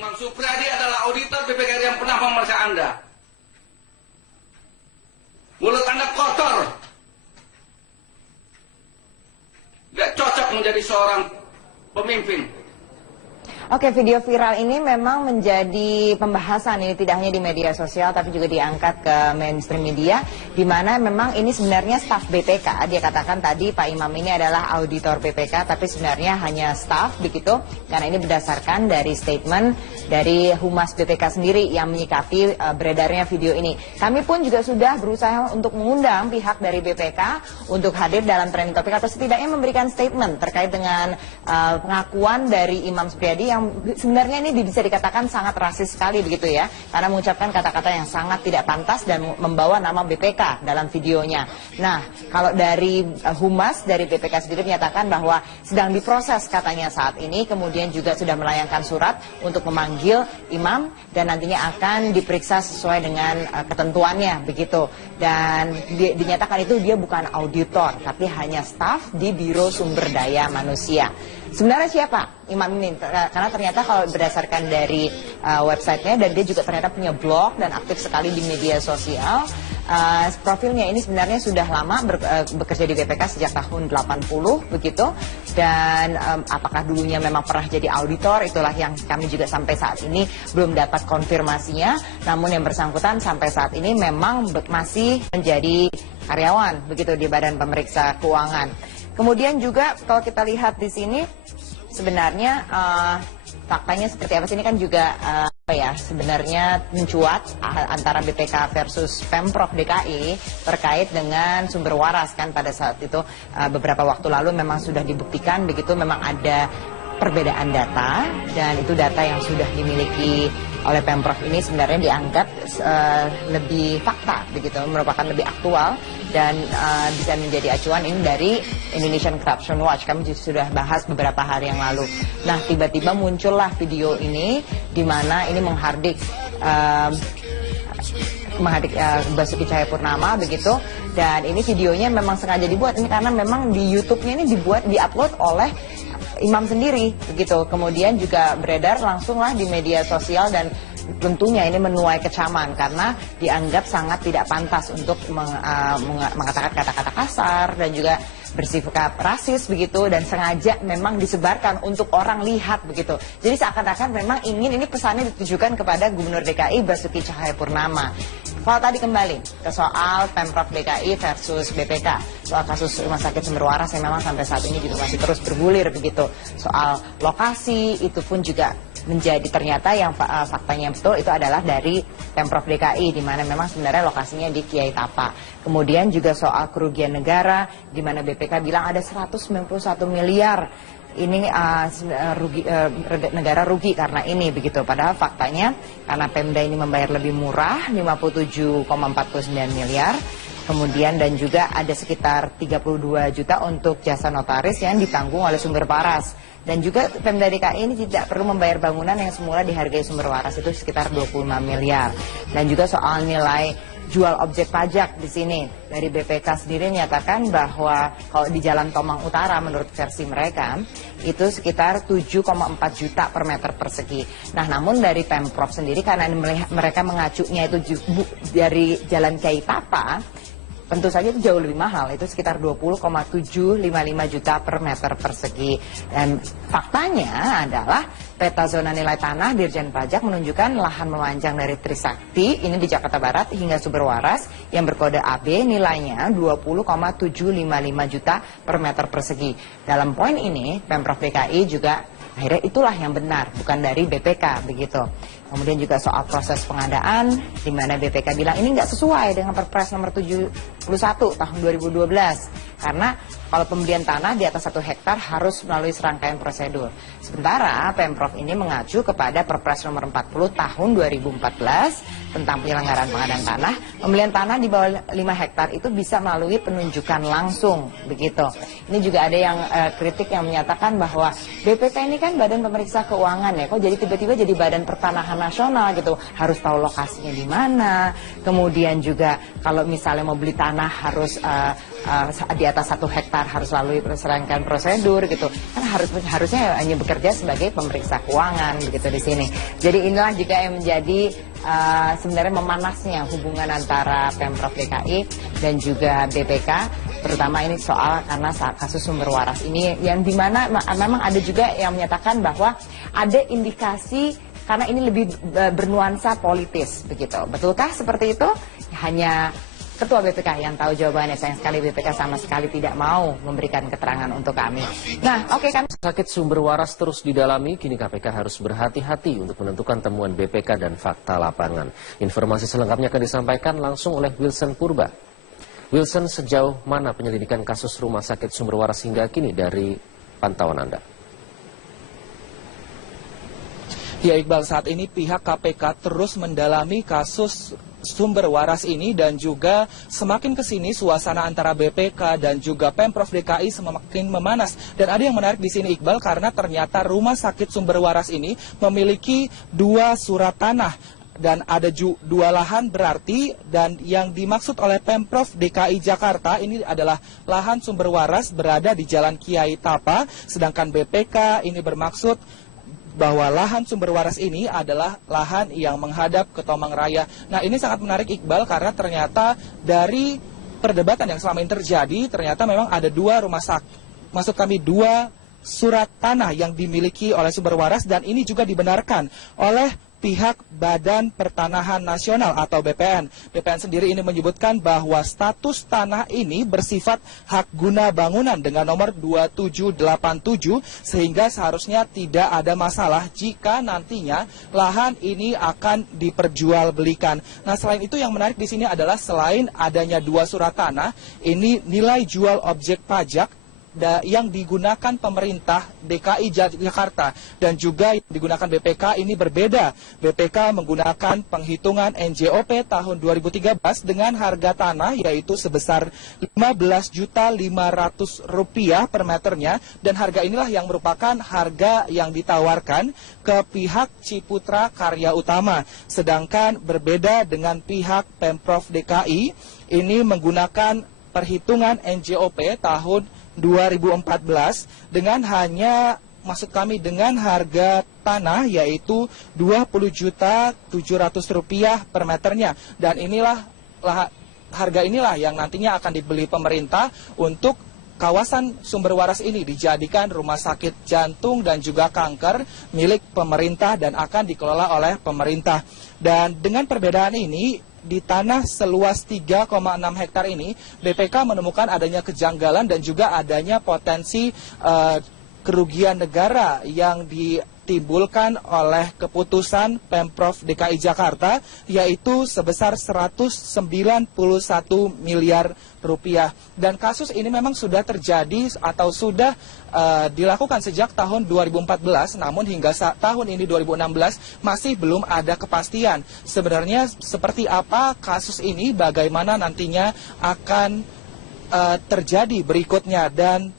Imam Supriyadi adalah auditor BPK yang pernah memeriksa Anda. Mulut Anda kotor. Gak cocok menjadi seorang pemimpin. Oke, video viral ini memang menjadi pembahasan, ini tidak hanya di media sosial tapi juga diangkat ke mainstream media, di mana memang ini sebenarnya staf BPK. Dia katakan tadi Pak Imam ini adalah auditor BPK, tapi sebenarnya hanya staf begitu, karena ini berdasarkan dari statement dari Humas BPK sendiri yang menyikapi beredarnya video ini. Kami pun juga sudah berusaha untuk mengundang pihak dari BPK untuk hadir dalam trending topik atau setidaknya memberikan statement terkait dengan pengakuan dari Imam Supriyadi yang sebenarnya ini bisa dikatakan sangat rasis sekali begitu ya, karena mengucapkan kata-kata yang sangat tidak pantas dan membawa nama BPK dalam videonya. Nah, kalau dari Humas dari BPK sendiri menyatakan bahwa sedang diproses katanya saat ini, kemudian juga sudah melayangkan surat untuk memanggil Imam dan nantinya akan diperiksa sesuai dengan ketentuannya begitu. Dan dinyatakan itu dia bukan auditor tapi hanya staf di Biro Sumber Daya Manusia. Sebenarnya siapa Imam ini? Karena ternyata kalau berdasarkan dari websitenya, dan dia juga ternyata punya blog dan aktif sekali di media sosial. Profilnya ini sebenarnya sudah lama bekerja di BPK sejak tahun 80 begitu. Dan apakah dulunya memang pernah jadi auditor, itulah yang kami juga sampai saat ini belum dapat konfirmasinya. Namun yang bersangkutan sampai saat ini memang masih menjadi karyawan begitu di Badan Pemeriksa Keuangan. Kemudian juga kalau kita lihat di sini sebenarnya faktanya seperti apa sih, ini kan juga sebenarnya mencuat antara BPK versus Pemprov DKI terkait dengan sumber waras kan pada saat itu beberapa waktu lalu memang sudah dibuktikan begitu memang ada perbedaan data, dan itu data yang sudah dimiliki oleh Pemprov ini sebenarnya dianggap lebih fakta begitu, merupakan lebih aktual dan bisa menjadi acuan ini dari Indonesian Corruption Watch. Kami sudah bahas beberapa hari yang lalu. Nah, tiba-tiba muncullah video ini di mana ini menghardik Basuki Cahayapurnama begitu, dan ini videonya memang sengaja dibuat ini karena memang di YouTube-nya ini diupload oleh Imam sendiri begitu, kemudian juga beredar langsunglah di media sosial dan tentunya ini menuai kecaman karena dianggap sangat tidak pantas untuk mengatakan kata-kata kasar dan juga bersikap rasis begitu, dan sengaja memang disebarkan untuk orang lihat begitu. Jadi seakan-akan memang ingin ini pesannya ditujukan kepada Gubernur DKI Basuki Cahayapurnama. Kalau tadi kembali ke soal Pemprov DKI versus BPK, soal kasus Rumah Sakit Sumber Waras yang memang sampai saat ini juga masih terus bergulir begitu. Soal lokasi itu pun juga menjadi ternyata yang faktanya yang betul itu adalah dari Pemprov DKI, di mana memang sebenarnya lokasinya di Kiai Tapa. Kemudian juga soal kerugian negara, di mana BPK bilang ada 191 miliar ini negara rugi karena ini begitu. Padahal faktanya karena Pemda ini membayar lebih murah 57,49 miliar. Kemudian dan juga ada sekitar 32 juta untuk jasa notaris yang ditanggung oleh Sumber Waras. Dan juga Pemda DKI ini tidak perlu membayar bangunan yang semula dihargai Sumber Waras itu sekitar 25 miliar. Dan juga soal nilai jual objek pajak di sini dari BPK sendiri menyatakan bahwa kalau di Jalan Tomang Utara menurut versi mereka itu sekitar 7,4 juta per meter persegi. Nah, namun dari Pemprov sendiri karena mereka mengacunya itu dari Jalan Kiai Tapa, tentu saja itu jauh lebih mahal, itu sekitar 20,755 juta per meter persegi. Dan faktanya adalah peta zona nilai tanah Dirjen Pajak menunjukkan lahan memanjang dari Trisakti, ini di Jakarta Barat, hingga Sumber Waras yang berkode AB nilainya 20,755 juta per meter persegi. Dalam poin ini, Pemprov DKI juga akhirnya itulah yang benar, bukan dari BPK begitu. Kemudian juga soal proses pengadaan, di mana BPK bilang ini nggak sesuai dengan Perpres nomor 71 tahun 2012. Karena kalau pembelian tanah di atas 1 hektar harus melalui serangkaian prosedur. Sementara Pemprov ini mengacu kepada Perpres nomor 40 tahun 2014 tentang penyelenggaraan pengadaan tanah. Pembelian tanah di bawah 5 hektar itu bisa melalui penunjukan langsung begitu. Ini juga ada yang kritik yang menyatakan bahwa BPK ini kan Badan Pemeriksa Keuangan ya, kok jadi tiba-tiba jadi Badan Pertanahan Nasional gitu, harus tahu lokasinya di mana. Kemudian juga kalau misalnya mau beli tanah harus di atas 1 hektar harus lalui serangkaian prosedur gitu. Kan harusnya hanya bekerja sebagai pemeriksa keuangan begitu di sini. Jadi inilah juga yang menjadi sebenarnya memanasnya hubungan antara Pemprov DKI dan juga BPK, terutama ini soal karena kasus sumber waras ini yang dimana memang ada juga yang menyatakan bahwa ada indikasi karena ini lebih bernuansa politis begitu. Betulkah seperti itu? Hanya Ketua BPK yang tahu jawabannya. Sayang sekali BPK sama sekali tidak mau memberikan keterangan untuk kami. Nah, oke kan. Sakit sumber waras terus didalami, kini KPK harus berhati-hati untuk menentukan temuan BPK dan fakta lapangan. Informasi selengkapnya akan disampaikan langsung oleh Wilson Purba. Wilson, sejauh mana penyelidikan kasus rumah sakit sumber waras hingga kini dari pantauan Anda? Ya Iqbal, saat ini pihak KPK terus mendalami kasus sumber waras ini dan juga semakin kesini suasana antara BPK dan juga Pemprov DKI semakin memanas. Dan ada yang menarik di sini Iqbal karena ternyata rumah sakit sumber waras ini memiliki 2 surat tanah. Dan ada 2 lahan berarti, dan yang dimaksud oleh Pemprov DKI Jakarta ini adalah lahan sumber waras berada di Jalan Kiai Tapa, sedangkan BPK ini bermaksud bahwa lahan sumber waras ini adalah lahan yang menghadap ke Tomang Raya. Nah, ini sangat menarik Iqbal karena ternyata dari perdebatan yang selama ini terjadi, ternyata memang ada 2 rumah sakit, maksud kami 2 surat tanah yang dimiliki oleh sumber waras, dan ini juga dibenarkan oleh pihak Badan Pertanahan Nasional atau BPN. BPN sendiri ini menyebutkan bahwa status tanah ini bersifat hak guna bangunan dengan nomor 2787, sehingga seharusnya tidak ada masalah jika nantinya lahan ini akan diperjualbelikan. Nah, selain itu yang menarik di sini adalah selain adanya 2 surat tanah, ini nilai jual objek pajak yang digunakan pemerintah DKI Jakarta dan juga yang digunakan BPK ini berbeda. BPK menggunakan penghitungan NJOP tahun 2013 dengan harga tanah yaitu sebesar Rp15.500.000 per meternya, dan harga inilah yang merupakan harga yang ditawarkan ke pihak Ciputra Karya Utama. Sedangkan berbeda dengan pihak Pemprov DKI ini menggunakan perhitungan NJOP tahun 2014 dengan dengan harga tanah yaitu Rp20.700.000 per meternya, dan harga inilah yang nantinya akan dibeli pemerintah untuk kawasan sumber waras ini dijadikan rumah sakit jantung dan juga kanker milik pemerintah dan akan dikelola oleh pemerintah. Dan dengan perbedaan ini, di tanah seluas 3,6 hektar ini, BPK menemukan adanya kejanggalan dan juga adanya potensi kerugian negara yang ditimbulkan oleh keputusan Pemprov DKI Jakarta, yaitu sebesar Rp191 miliar. Dan kasus ini memang sudah terjadi atau sudah dilakukan sejak tahun 2014, namun hingga tahun ini 2016 masih belum ada kepastian sebenarnya seperti apa kasus ini, bagaimana nantinya akan terjadi berikutnya. Dan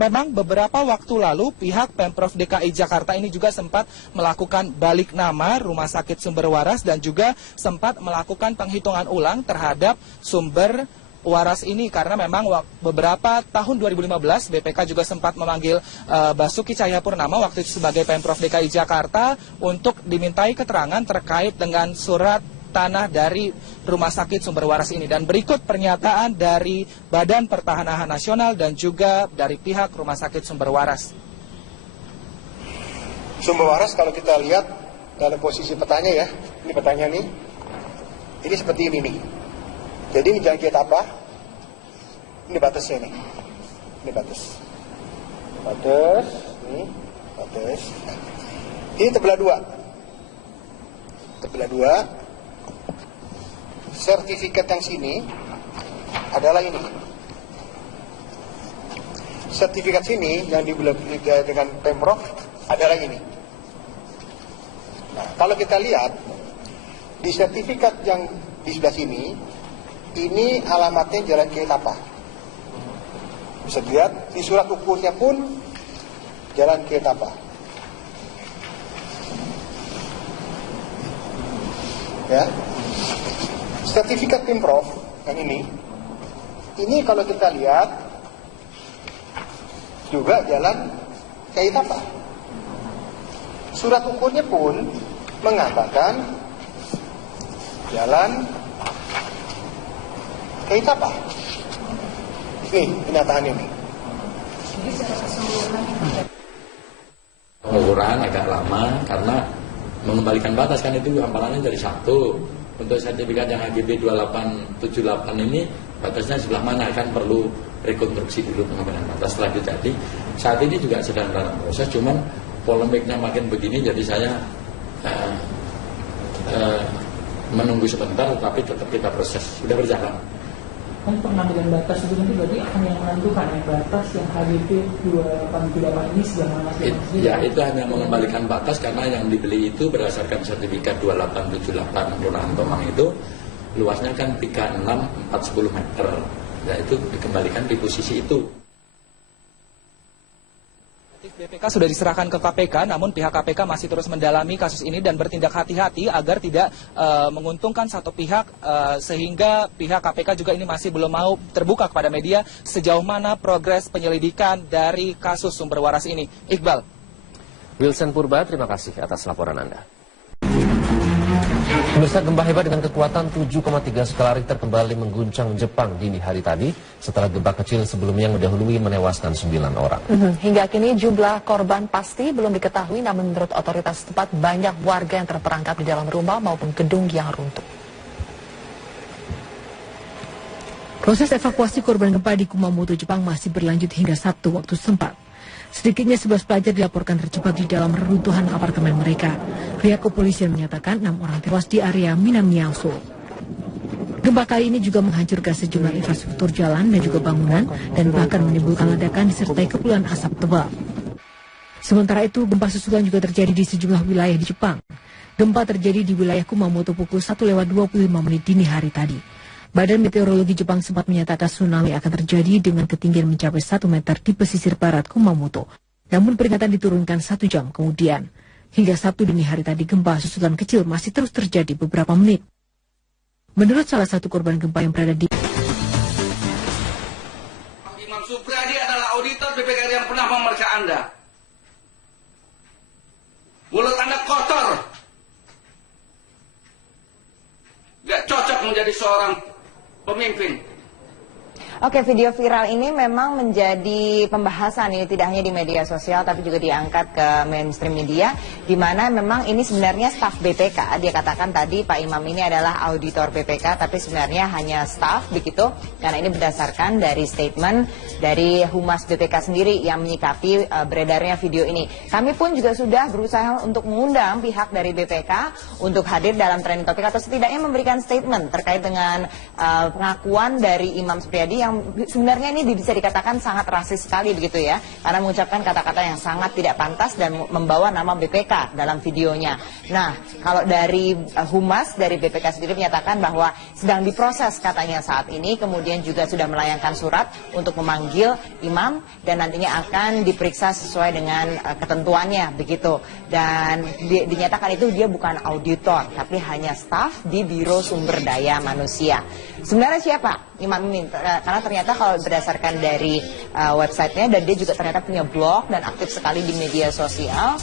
memang beberapa waktu lalu pihak Pemprov DKI Jakarta ini juga sempat melakukan balik nama rumah sakit sumber waras dan juga sempat melakukan penghitungan ulang terhadap sumber waras ini, karena memang beberapa tahun 2015 BPK juga sempat memanggil Basuki Cahayapurnama waktu itu sebagai Pemprov DKI Jakarta untuk dimintai keterangan terkait dengan surat tanah dari rumah sakit sumber waras ini. Dan berikut pernyataan dari Badan Pertanahan Nasional dan juga dari pihak rumah sakit sumber waras. Sumber waras kalau kita lihat dalam posisi petanya ya, ini petanya nih, ini seperti ini nih. Jadi ini jalan kita apa? Ini batasnya nih. Ini batas. Ini batas. Ini terbelah 2. Terbelah 2. Sertifikat yang sini adalah ini. Sertifikat sini yang dibelah dengan Pemprov adalah ini. Nah, kalau kita lihat di sertifikat yang di sebelah sini, ini alamatnya Jalan Kiai Tapa. Bisa dilihat di surat ukurnya pun Jalan Kiai Tapa. Ya. Sertifikat Pemprov yang ini kalau kita lihat juga Jalan Kiai Tapa. Surat ukurnya pun mengatakan Jalan Kiai Tapa. Nih, kenyataan ini. Pengukuran agak lama karena mengembalikan batas kan itu hamparannya dari 1. Untuk sertifikat yang HGB 2878 ini batasnya sebelah mana kan perlu rekonstruksi dulu pengembalian batas setelah itu jadi. Saat ini juga sedang dalam proses, cuman polemiknya makin begini jadi saya menunggu sebentar tetapi tetap kita proses, sudah berjalan. Kan pengambilan batas itu nanti berarti akan yang menentukan yang batas yang HGB 2878 ini sebelah mana? Ya itu hanya mengembalikan batas karena yang dibeli itu berdasarkan sertifikat 2878 Kelurahan Tomang itu luasnya kan 36410 meter. Ya itu dikembalikan di posisi itu. BPK sudah diserahkan ke KPK, namun pihak KPK masih terus mendalami kasus ini dan bertindak hati-hati agar tidak menguntungkan satu pihak, sehingga pihak KPK juga ini masih belum mau terbuka kepada media sejauh mana progres penyelidikan dari kasus sumber waras ini. Iqbal. Wilson Purba, terima kasih atas laporan Anda. Pemirsa, gempa hebat dengan kekuatan 7,3 skala Richter kembali mengguncang Jepang dini hari tadi setelah gempa kecil sebelumnya mendahului menewaskan 9 orang. Hingga kini jumlah korban pasti belum diketahui, namun menurut otoritas setempat banyak warga yang terperangkap di dalam rumah maupun gedung yang runtuh. Proses evakuasi korban gempa di Kumamoto, Jepang masih berlanjut hingga Sabtu waktu setempat. Sedikitnya 11 pelajar dilaporkan terjebak di dalam reruntuhan apartemen mereka. Pihak kepolisian menyatakan 6 orang tewas di area Minamiaso. Gempa kali ini juga menghancurkan sejumlah infrastruktur jalan dan juga bangunan dan bahkan menimbulkan ledakan disertai kepulan asap tebal. Sementara itu, gempa susulan juga terjadi di sejumlah wilayah di Jepang. Gempa terjadi di wilayah Kumamoto pukul 1:25 dini hari tadi. Badan Meteorologi Jepang sempat menyatakan tsunami akan terjadi dengan ketinggian mencapai 1 meter di pesisir barat Kumamoto. Namun peringatan diturunkan 1 jam kemudian. Hingga Sabtu dini hari tadi gempa susulan kecil masih terus terjadi beberapa menit. Menurut salah satu korban gempa yang berada di Imam Supriyadi adalah auditor BPK yang pernah memeriksa Anda. Mulut Anda kotor. Gak cocok menjadi seorang pemimpin. Oke, video viral ini memang menjadi pembahasan ini tidak hanya di media sosial tapi juga diangkat ke mainstream media, di mana memang ini sebenarnya staf BPK. Dia katakan tadi Pak Imam ini adalah auditor BPK tapi sebenarnya hanya staf begitu, karena ini berdasarkan dari statement dari Humas BPK sendiri yang menyikapi beredarnya video ini. Kami pun juga sudah berusaha untuk mengundang pihak dari BPK untuk hadir dalam trending topik atau setidaknya memberikan statement terkait dengan pengakuan dari Imam Supriyadi yang sebenarnya ini bisa dikatakan sangat rasis sekali begitu ya, karena mengucapkan kata-kata yang sangat tidak pantas dan membawa nama BPK dalam videonya. Nah, kalau dari Humas dari BPK sendiri menyatakan bahwa sedang diproses katanya saat ini, kemudian juga sudah melayangkan surat untuk memanggil Imam dan nantinya akan diperiksa sesuai dengan ketentuannya begitu. Dan dinyatakan itu dia bukan auditor tapi hanya staf di Biro Sumber Daya Manusia. Sebenarnya siapa Imam ini? Karena ternyata kalau berdasarkan dari websitenya, dan dia juga ternyata punya blog dan aktif sekali di media sosial.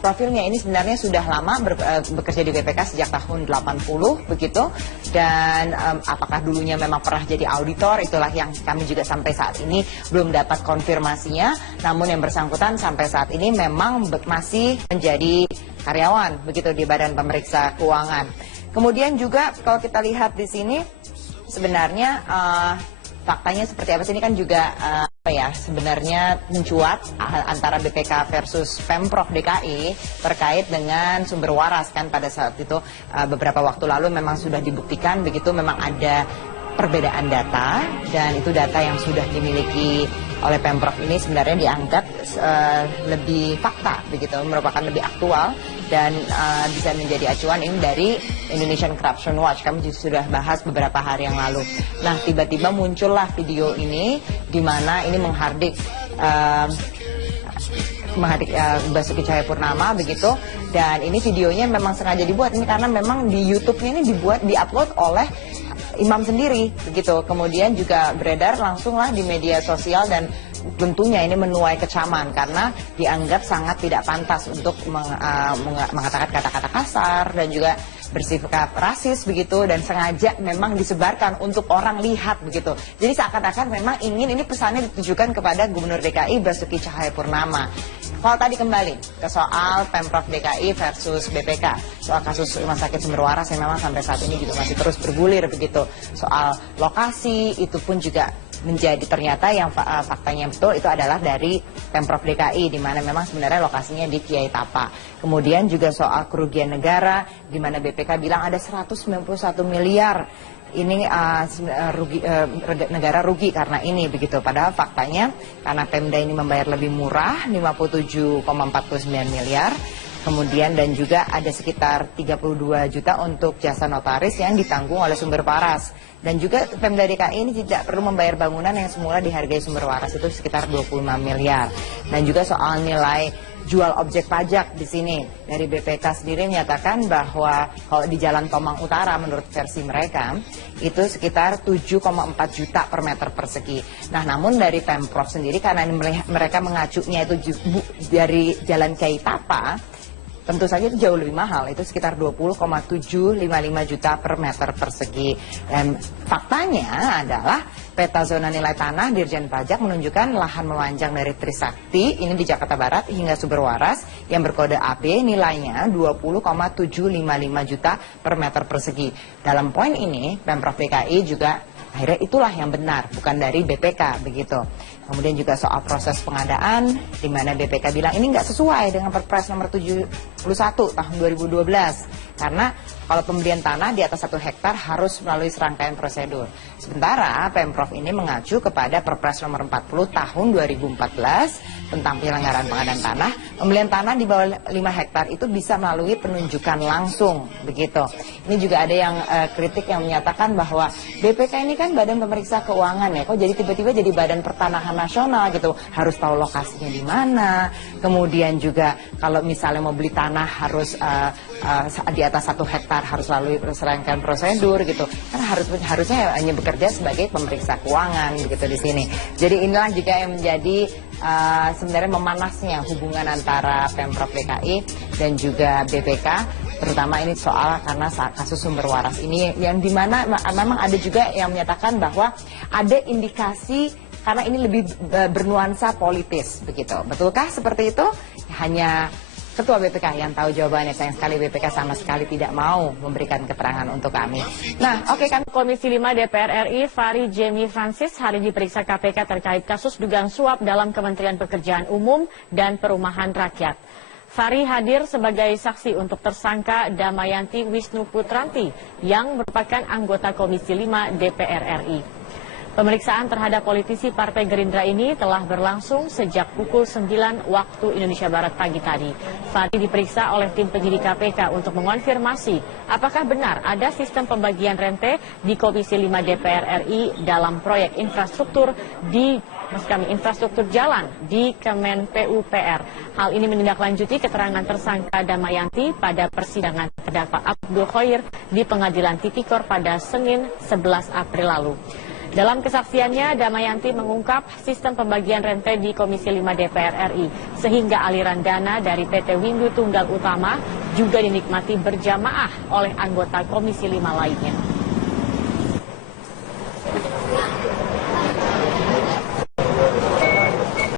Profilnya ini sebenarnya sudah lama bekerja di BPK sejak tahun 80 begitu, dan apakah dulunya memang pernah jadi auditor, itulah yang kami juga sampai saat ini belum dapat konfirmasinya. Namun yang bersangkutan sampai saat ini memang masih menjadi karyawan begitu di Badan Pemeriksa Keuangan. Kemudian juga kalau kita lihat di sini sebenarnya faktanya seperti apa sih, ini kan juga sebenarnya mencuat antara BPK versus Pemprov DKI terkait dengan sumber waras kan. Pada saat itu beberapa waktu lalu memang sudah dibuktikan begitu, memang ada perbedaan data, dan itu data yang sudah dimiliki oleh Pemprov ini sebenarnya dianggap lebih fakta begitu, merupakan lebih aktual dan bisa menjadi acuan ini dari Indonesian Corruption Watch. Kami juga sudah bahas beberapa hari yang lalu. Nah, tiba-tiba muncullah video ini di mana ini menghardik Basuki Cahayapurnama begitu, dan ini videonya memang sengaja dibuat ini karena memang di YouTube-nya ini diupload oleh Imam sendiri begitu. Kemudian juga beredar langsung lah di media sosial dan tentunya ini menuai kecaman karena dianggap sangat tidak pantas untuk mengatakan kata-kata kasar dan juga bersikap rasis begitu, dan sengaja memang disebarkan untuk orang lihat begitu. Jadi seakan-akan memang ingin ini pesannya ditujukan kepada Gubernur DKI Basuki Cahayapurnama. Kalau tadi kembali ke soal Pemprov DKI versus BPK, soal kasus Rumah Sakit Sumber Waras yang memang sampai saat ini juga masih terus bergulir begitu. Soal lokasi itu pun juga menjadi ternyata yang faktanya betul itu adalah dari Pemprov DKI, di mana memang sebenarnya lokasinya di Kiai Tapa. Kemudian juga soal kerugian negara, di mana BPK bilang ada 191 miliar ini negara rugi karena ini begitu. Padahal faktanya karena Pemda ini membayar lebih murah 57,49 miliar. Kemudian dan juga ada sekitar 32 juta untuk jasa notaris yang ditanggung oleh Sumber Waras. Dan juga Pemda DKI ini tidak perlu membayar bangunan yang semula dihargai Sumber Waras itu sekitar 25 miliar. Dan juga soal nilai jual objek pajak di sini. Dari BPK sendiri menyatakan bahwa kalau di Jalan Tomang Utara menurut versi mereka itu sekitar 7,4 juta per meter persegi. Nah, namun dari Pemprov sendiri karena mereka mengacunya itu dari Jalan Kiai Tapa, tentu saja itu jauh lebih mahal, itu sekitar 20,755 juta per meter persegi. Dan faktanya adalah peta zona nilai tanah Dirjen Pajak menunjukkan lahan memanjang dari Trisakti, ini di Jakarta Barat, hingga Sumber Waras yang berkode AB nilainya 20,755 juta per meter persegi. Dalam poin ini, Pemprov DKI juga akhirnya itulah yang benar, bukan dari BPK begitu. Kemudian juga soal proses pengadaan, di mana BPK bilang ini nggak sesuai dengan Perpres nomor 71 tahun 2012. Karena kalau pembelian tanah di atas 1 hektar harus melalui serangkaian prosedur. Sementara Pemprov ini mengacu kepada Perpres nomor 40 tahun 2014 tentang penyelenggaraan pengadaan tanah. Pembelian tanah di bawah 5 hektar itu bisa melalui penunjukan langsung begitu. Ini juga ada yang kritik yang menyatakan bahwa BPK ini kan Badan Pemeriksa Keuangan ya, kok jadi tiba-tiba jadi Badan Pertanahan Nasional gitu, harus tahu lokasinya di mana. Kemudian juga kalau misalnya mau beli tanah harus di atas 1 hektar harus melalui serangkaian prosedur gitu. Karena harusnya hanya bekerja sebagai pemeriksa keuangan begitu di sini. Jadi inilah juga yang menjadi sebenarnya memanasnya hubungan antara Pemprov DKI dan juga BPK, terutama ini soal karena kasus Sumber Waras ini yang dimana memang ada juga yang menyatakan bahwa ada indikasi karena ini lebih bernuansa politis begitu. Betulkah seperti itu? Hanya Ketua BPK yang tahu jawabannya. Sayang sekali BPK sama sekali tidak mau memberikan keterangan untuk kami. Nah, oke, kami Komisi 5 DPR RI Fahri Jemi Francis hari diperiksa KPK terkait kasus dugaan suap dalam Kementerian Pekerjaan Umum dan Perumahan Rakyat. Fahri hadir sebagai saksi untuk tersangka Damayanti Wisnu Putranti yang merupakan anggota Komisi 5 DPR RI. Pemeriksaan terhadap politisi Partai Gerindra ini telah berlangsung sejak pukul 9 waktu Indonesia Barat pagi tadi. Fahri diperiksa oleh tim penyidik KPK untuk mengonfirmasi apakah benar ada sistem pembagian rente di Komisi 5 DPR RI dalam proyek infrastruktur infrastruktur jalan di Kemen PUPR. Hal ini menindaklanjuti keterangan tersangka Damayanti pada persidangan terdakwa Abdul Khoir di Pengadilan Tipikor pada Senin 11 April lalu. Dalam kesaksiannya, Damayanti mengungkap sistem pembagian rente di Komisi 5 DPR RI, sehingga aliran dana dari PT Windu Tunggal Utama juga dinikmati berjamaah oleh anggota Komisi 5 lainnya.